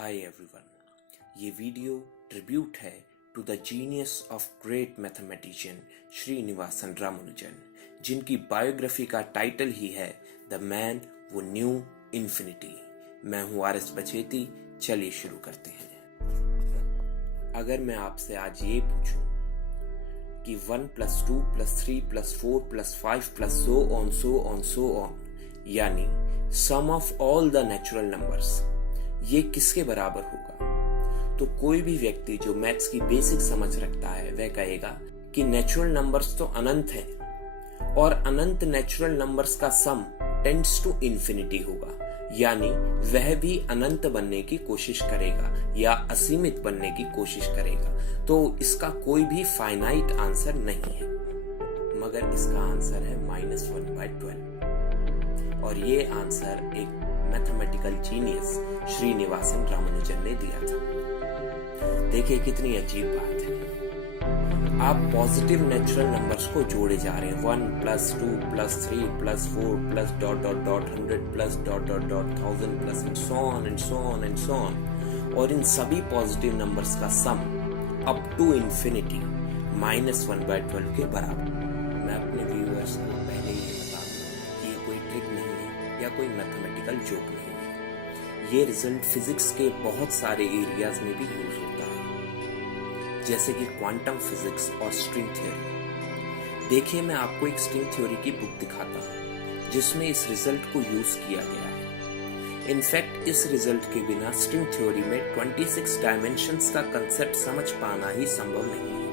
हाय everyone, ये video tribute है to the genius of great mathematician Srinivasan Ramanujan, जिनकी बायोग्राफी का टाइटल ही है the man who knew infinity. मैं हूं आर.एस. बचेती। चलिए शुरू करते हैं। अगर मैं आपसे आज ये पूछूं कि 1 + 2 + 3 + 4 + 5 + so on यानी sum of all the natural numbers ये किसके बराबर होगा, तो कोई भी व्यक्ति जो मैथ्स की बेसिक समझ रखता है वह कहेगा कि नेचुरल नंबर्स तो अनंत हैं और अनंत नेचुरल नंबर्स का सम टेंड्स टू इन्फिनिटी होगा, यानी वह भी अनंत बनने की कोशिश करेगा या असीमित बनने की कोशिश करेगा। तो इसका कोई भी फाइनाइट आंसर नहीं है, मगर इसका आंसर है -1/12 और ये आंसर एक मैथमेटिकल जीनियस श्रीनिवासन रामानुजन ने दिया था। देखिए कितनी अजीब बात है। आप पॉजिटिव नेचुरल नंबर्स को जोड़े जा रहे हैं, 1 + 2 + 3 + 4 + ... 100 + ... 1000 + so on और इन सभी पॉजिटिव नंबर्स का सम अप टू इन्फिनिटी -1/12 के बराबर। मैं अपने व्यूअर्स को पहले ही बता दूं कि ये कोई ट्रिक नहीं है या कोई मैथमेटिकल जोक नहीं है। ये रिजल्ट फिजिक्स के बहुत सारे एरियाज में भी यूज होता है, जैसे कि क्वांटम फिजिक्स और स्ट्रिंग थ्योरी। देखिए, मैं आपको एक स्ट्रिंग थ्योरी की बुक दिखाता हूँ जिसमें इस रिजल्ट को यूज किया गया है। इनफैक्ट इस रिजल्ट के बिना स्ट्रिंग थ्योरी में 26 डायमेंशंस का कंसेप्ट समझ पाना ही संभव नहीं है।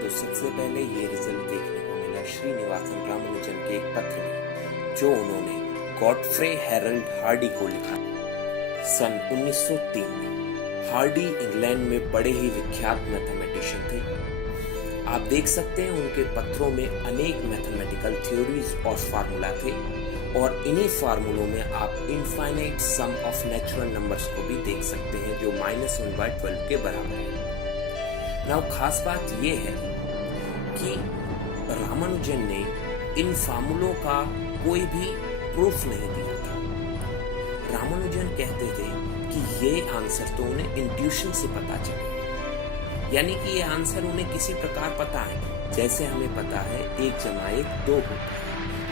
तो सबसे पहले ये रिजल्ट देखने को मिला श्रीनिवासन रामानुजन के एक पत्र में, जो उन्होंने गॉडफ्रे हेरल्ड हार्डी को लिखा सन 1903 में। हार्डी इंग्लैंड में बड़े ही विख्यात मैथमेटिशियन थे। आप देख सकते हैं उनके पत्रों में अनेक मैथमेटिकल थ्योरीज और फार्मूला थे और इन्हीं फार्मूलों में आप infinite sum of natural numbers को भी देख सकते हैं, जो -1/12 के बराबर है। नाउ खास बात यह है कि रामानुजन ने इन फार्मूलों का कोई भी प्रूफ नहीं दिया था। रामानुजन कहते थे कि ये आंसर तो उन्हें इंट्यूशन से पता चले, यानी कि ये आंसर उन्हें किसी प्रकार पता है, जैसे हमें पता है 1 + 1 2 होता है।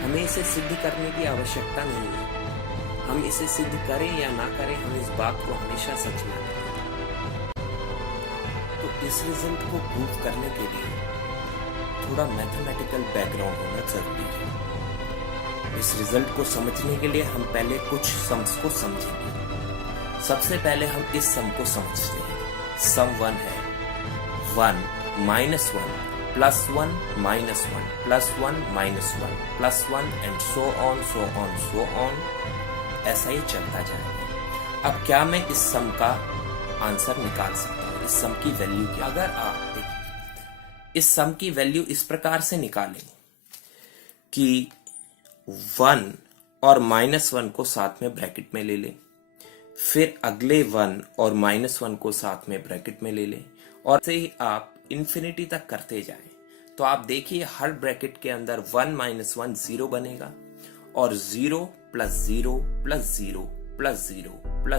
हमें इसे सिद्ध करने की आवश्यकता नहीं है। हम इसे सिद्ध करें या ना करें, हम इस बात को हमेशा सच मानते हैं। तो इस रिजल्ट को प्रूव करने के लिए थोड़ा मैथमेटिकल बैकग्राउंड होना जरूरी है। इस रिजल्ट को समझने के लिए हम पहले कुछ सम्स को समझेंगे। सबसे पहले हम इस सम को समझते हैं। सम 1 है 1 - 1 + 1 - 1 + 1 + 1 and so on ऐसा ही चलता जाएगा। अब क्या मैं इस सम का आंसर निकाल सकता हूँ? इस सम की वैल्यू क्या? अगर आप इस सम की वैल्यू इस प्रकार से निकालें कि 1 और -1 को साथ में ब्रैकेट में ले लें, फिर अगले 1 और -1 को साथ में ब्रैकेट में ले लें और से ही आप इन्फिनिटी तक करते जाएं, तो आप देखिए हर ब्रैकेट के अंदर 1 - 1 0 बनेगा और 0 + 0 + 0 + 0 +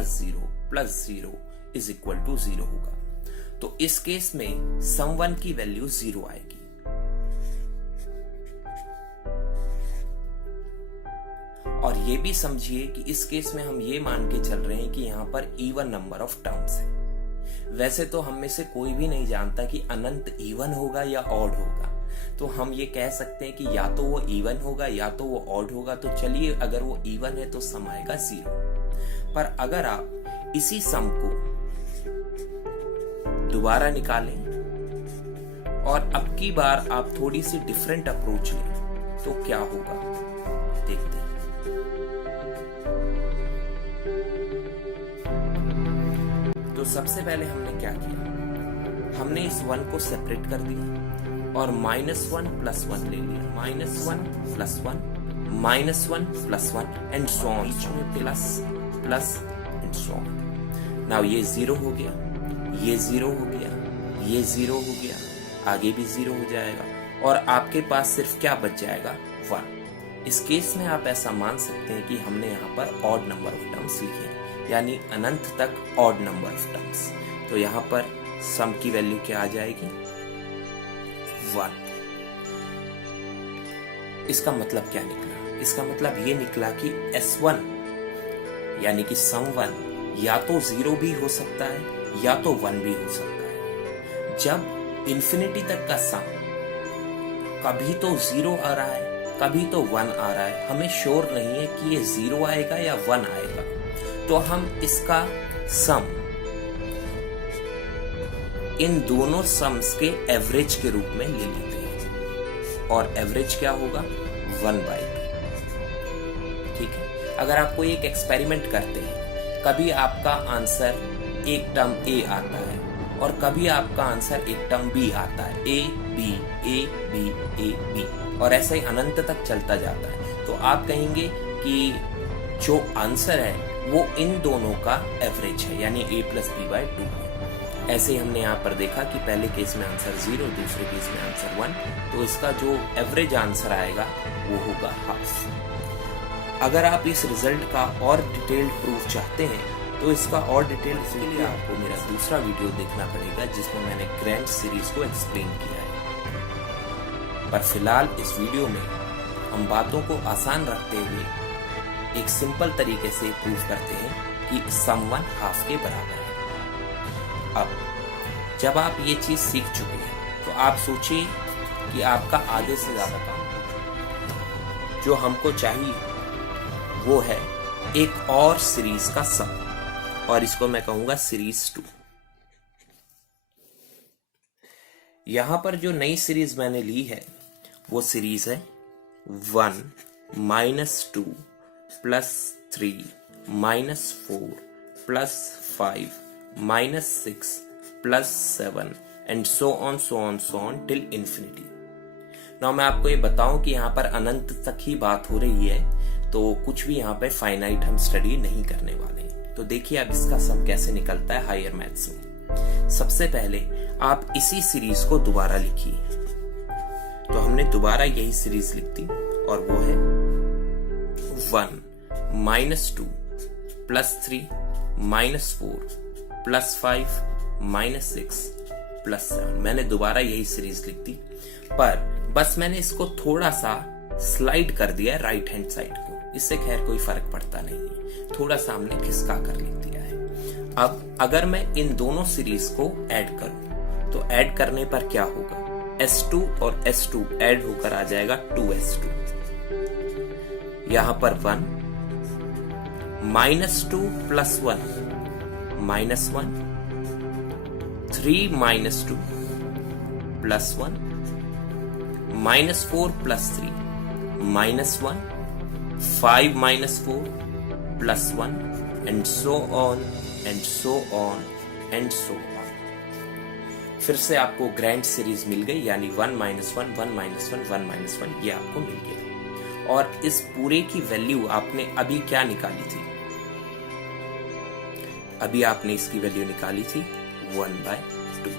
0 + 0 = 0 होगा। तो इस केस में सम 1 की वैल्यू 0 आएगी। और ये भी समझिए कि इस केस में हम ये मान के चल रहे हैं कि यहाँ पर इवन नंबर ऑफ टर्म्स है। वैसे तो हम में से कोई भी नहीं जानता कि अनंत इवन होगा या ऑड होगा, तो हम ये कह सकते हैं कि या तो वो इवन होगा या तो वो ऑड होगा। तो चलिए, अगर वो इवन है तो सम आएगा 0। पर अगर आप इसी सम को दोबारा निकालें और अब की बार आप थोड़ी सी डिफरेंट अप्रोच लें, तो क्या होगा देखते हैं। तो सबसे पहले हमने क्या किया, हमने इस 1 को सेपरेट कर दिया और -1 + 1 ले लिया, -1 + 1 -1 + 1 एंड सो ऑन, बीच में plus and so on. Now ये 0 हो गया, ये 0 हो गया, ये 0 हो गया, आगे भी 0 हो जाएगा और आपके पास सिर्फ क्या बच जाएगा 1। इस केस में आप ऐसा मान सकते हैं कि हमने यहाँ पर ऑड नंबर ऑफ टर्म्स लिखे हैं, यानी अनंत तक ऑड नंबर ऑफ टर्म्स। तो यहाँ पर सम की वैल्यू क्या आ जाएगी? 1। इसका मतलब क्या निकला? इसका मतलब ये निकला कि S1 यानी कि सम 1 या तो 0 भी हो सकता है या तो 1 भी हो सकता है। जब इंफिनिटी तक का सम कभी तो 0 आ रहा है कभी तो 1 आ रहा है, हमें श्योर नहीं है कि ये 0 आएगा या 1 आएगा, तो हम इसका सम इन दोनों सम्स के एवरेज के रूप में ले लेते हैं और एवरेज क्या होगा? 1/2। ठीक है। अगर आप कोई एक एक्सपेरिमेंट करते हैं, कभी आपका आंसर एक टर्म ए आता है और कभी आपका आंसर एक टर्म बी आता है, a b a b a b, और ऐसे ही अनंत तक चलता जाता है, तो आप कहेंगे कि जो आंसर है वो इन दोनों का एवरेज है, यानी a+b/2 है। ऐसे ही हमने यहाँ पर देखा कि पहले केस में आंसर 0, दूसरे केस में आंसर 1, तो इसका जो एवरेज आंसर आएगा वो होगा हाफ। अगर आप इस रिजल्ट का और डिटेल्ड प्रूफ चाहते हैं तो इसका और डिटेल, इसके लिए आपको मेरा दूसरा वीडियो देखना पड़ेगा जिसमें मैंने ग्रैंड सीरीज को एक्सप्लेन किया है। पर फिलहाल इस वीडियो में हम बातों को आसान रखते हुए एक सिंपल तरीके से प्रूव करते हैं कि सम 1 हाफ के बराबर है। अब जब आप ये चीज सीख चुके हैं तो आप सोचिए कि आपका आधे से ज्यादा काम जो हमको चाहिए वो है एक और सीरीज का सम, और इसको मैं कहूंगा सीरीज 2। यहां पर जो नई सीरीज मैंने ली है वो सीरीज है 1 - 2 + 3 - 4 + 5 -6 + 7 and so on till infinity। Now मैं आपको ये बताऊं कि यहाँ पर अनंत तक ही बात हो रही है, तो कुछ भी यहाँ पे फाइनाइट हम स्टडी नहीं करने वाले हैं। तो देखिए अब इसका सम कैसे निकलता है हायर मैथ्स में। सबसे पहले आप इसी सीरीज को दोबारा लिखिए। तो हमने दोबारा यही सीरीज लिख दी और वो है 1 - 2 + 3 - 4 + 5 -6 + 7। मैंने दोबारा यही सीरीज लिख दी, पर बस मैंने इसको थोड़ा सा स्लाइड कर दिया राइट हैंड साइड को। इससे खैर कोई फर्क पड़ता नहीं है, थोड़ा सा हमने खिसका कर लिख दिया है। अब अगर मैं इन दोनों सीरीज को ऐड करूं तो ऐड करने पर क्या होगा? S2 और S2 ऐड होकर आ जाएगा 2S2। यहां पर 1 -2 + 1 -1 3 - 2 + 1 -4 + 3 -1 5 - 4 + 1 and so on and so on and so on। फिर से आपको ग्रैंड सीरीज मिल गई, यानी 1 - 1 1 - 1 1 - 1 ये आपको मिल गया। और इस पूरे की वैल्यू आपने अभी क्या निकाली थी? अभी आपने इसकी वैल्यू निकाली थी 1/2।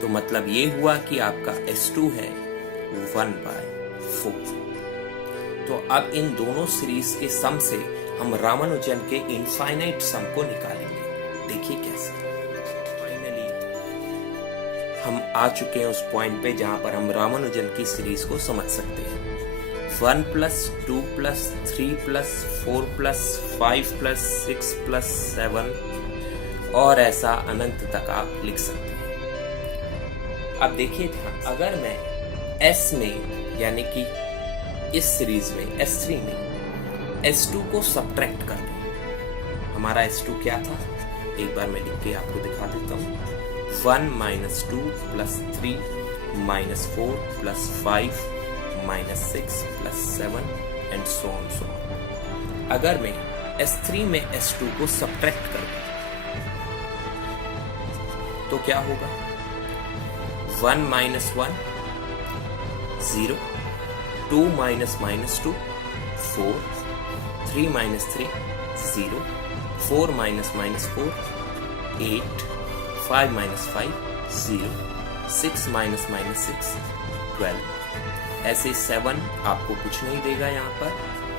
तो मतलब ये हुआ कि आपका S2 है 1/4। तो अब इन दोनों सीरीज के सम से हम रामानुजन के इनफाइनाइट सम को निकालेंगे। देखिए कैसे। फाइनली हम आ चुके हैं उस पॉइंट पे जहां पर हम रामानुजन की सीरीज को समझ सकते हैं। 1 + 2 + 3 + 4 + 5 + 6 + 7 और ऐसा अनंत तक आप लिख सकते हैं। अब देखिए ध्यान, अगर मैं S में यानी कि इस सीरीज में S3 में S2 को सब्ट्रैक्ट कर दूं, हमारा S2 क्या था? एक बार मैं लिख के आपको दिखा देता हूं। 1 - 2 + 3 -4 + 5 -6 + 7 and so on। अगर मैं S3 में S2 को सब्ट्रैक्ट कर दूं तो क्या होगा? 1 - 1 0 2 - -2 4 3 - 3 0 4 - -4 8 5 - 5 0 6 - -6 12। ऐसे 7 आपको कुछ नहीं देगा यहाँ पर,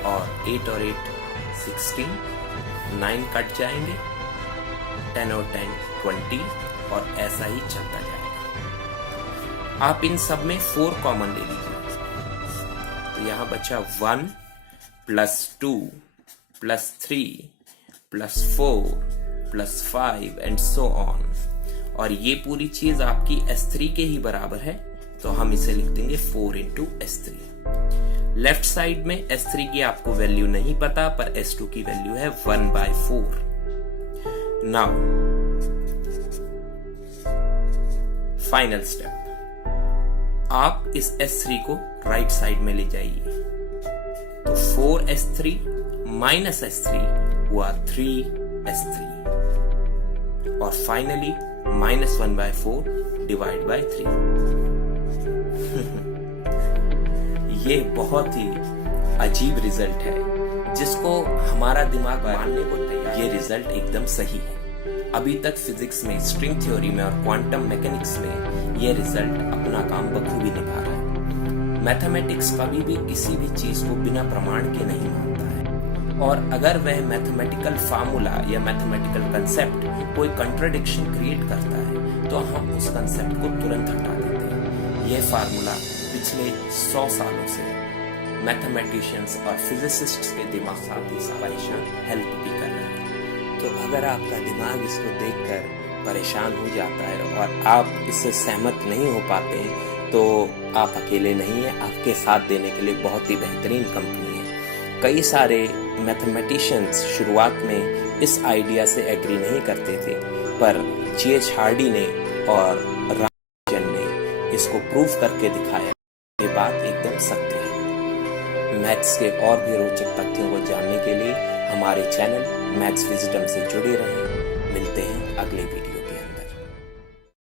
और 8 और 8 16, 9 कट जाएंगे, 10 और 10 20 और ऐसा ही चलता जाएगा। आप इन सब में 4 कॉमन ले लीजिए, तो यहां बचा 1 plus 2 plus 3 plus 4 plus 5 and so on. और ये पूरी चीज आपकी S3 के ही बराबर है, तो हम इसे लिख देंगे 4 इंटू S3। लेफ्ट साइड में S3 की आपको वैल्यू नहीं पता, पर S2 की वैल्यू है 1/4। नाउ फाइनल स्टेप, आप इस S3 को राइट साइड में ले जाइए, तो 4S3 माइनस S3 हुआ 3S3 और फाइनली -1/4 डिवाइड बाय 3। ये बहुत ही अजीब रिजल्ट है जिसको हमारा दिमाग मानने को तैयार। ये रिजल्ट एकदम सही है। अभी तक फिजिक्स में, स्ट्रिंग थ्योरी में और क्वांटम मैकेनिक्स में ये रिजल्ट अपना काम बखूबी निभा रहा है। मैथमेटिक्स कभी भी किसी भी चीज को बिना प्रमाण के नहीं मानता है, और अगर वह मैथमेटिकल फार्मूला या मैथमेटिकल कंसेप्ट कोई कंट्राडिक्शन क्रिएट करता है तो हम उस कंसेप्ट को तुरंत हटा देते हैं। यह फार्मूला पिछले 100 सालों से मैथमेटिशियंस और फिजिसिस्ट्स के दिमाग साथ ही परेशान हेल्प भी कर रहे हैं। तो अगर आपका दिमाग इसको देखकर परेशान हो जाता है और आप इससे सहमत नहीं हो पाते, तो आप अकेले नहीं हैं। आपके साथ देने के लिए बहुत ही बेहतरीन कंपनी है। कई सारे मैथमेटिशियंस शुरुआत में इस आइडिया से एग्री नहीं करते थे, पर G.H. हार्डी ने और रामानुजन ने इसको प्रूव करके दिखाया। ये बात एकदम सत्य है। मैथ्स के और भी रोचक तथ्यों को जानने के लिए हमारे चैनल मैथ्स विजडम से जुड़े रहें। मिलते हैं अगले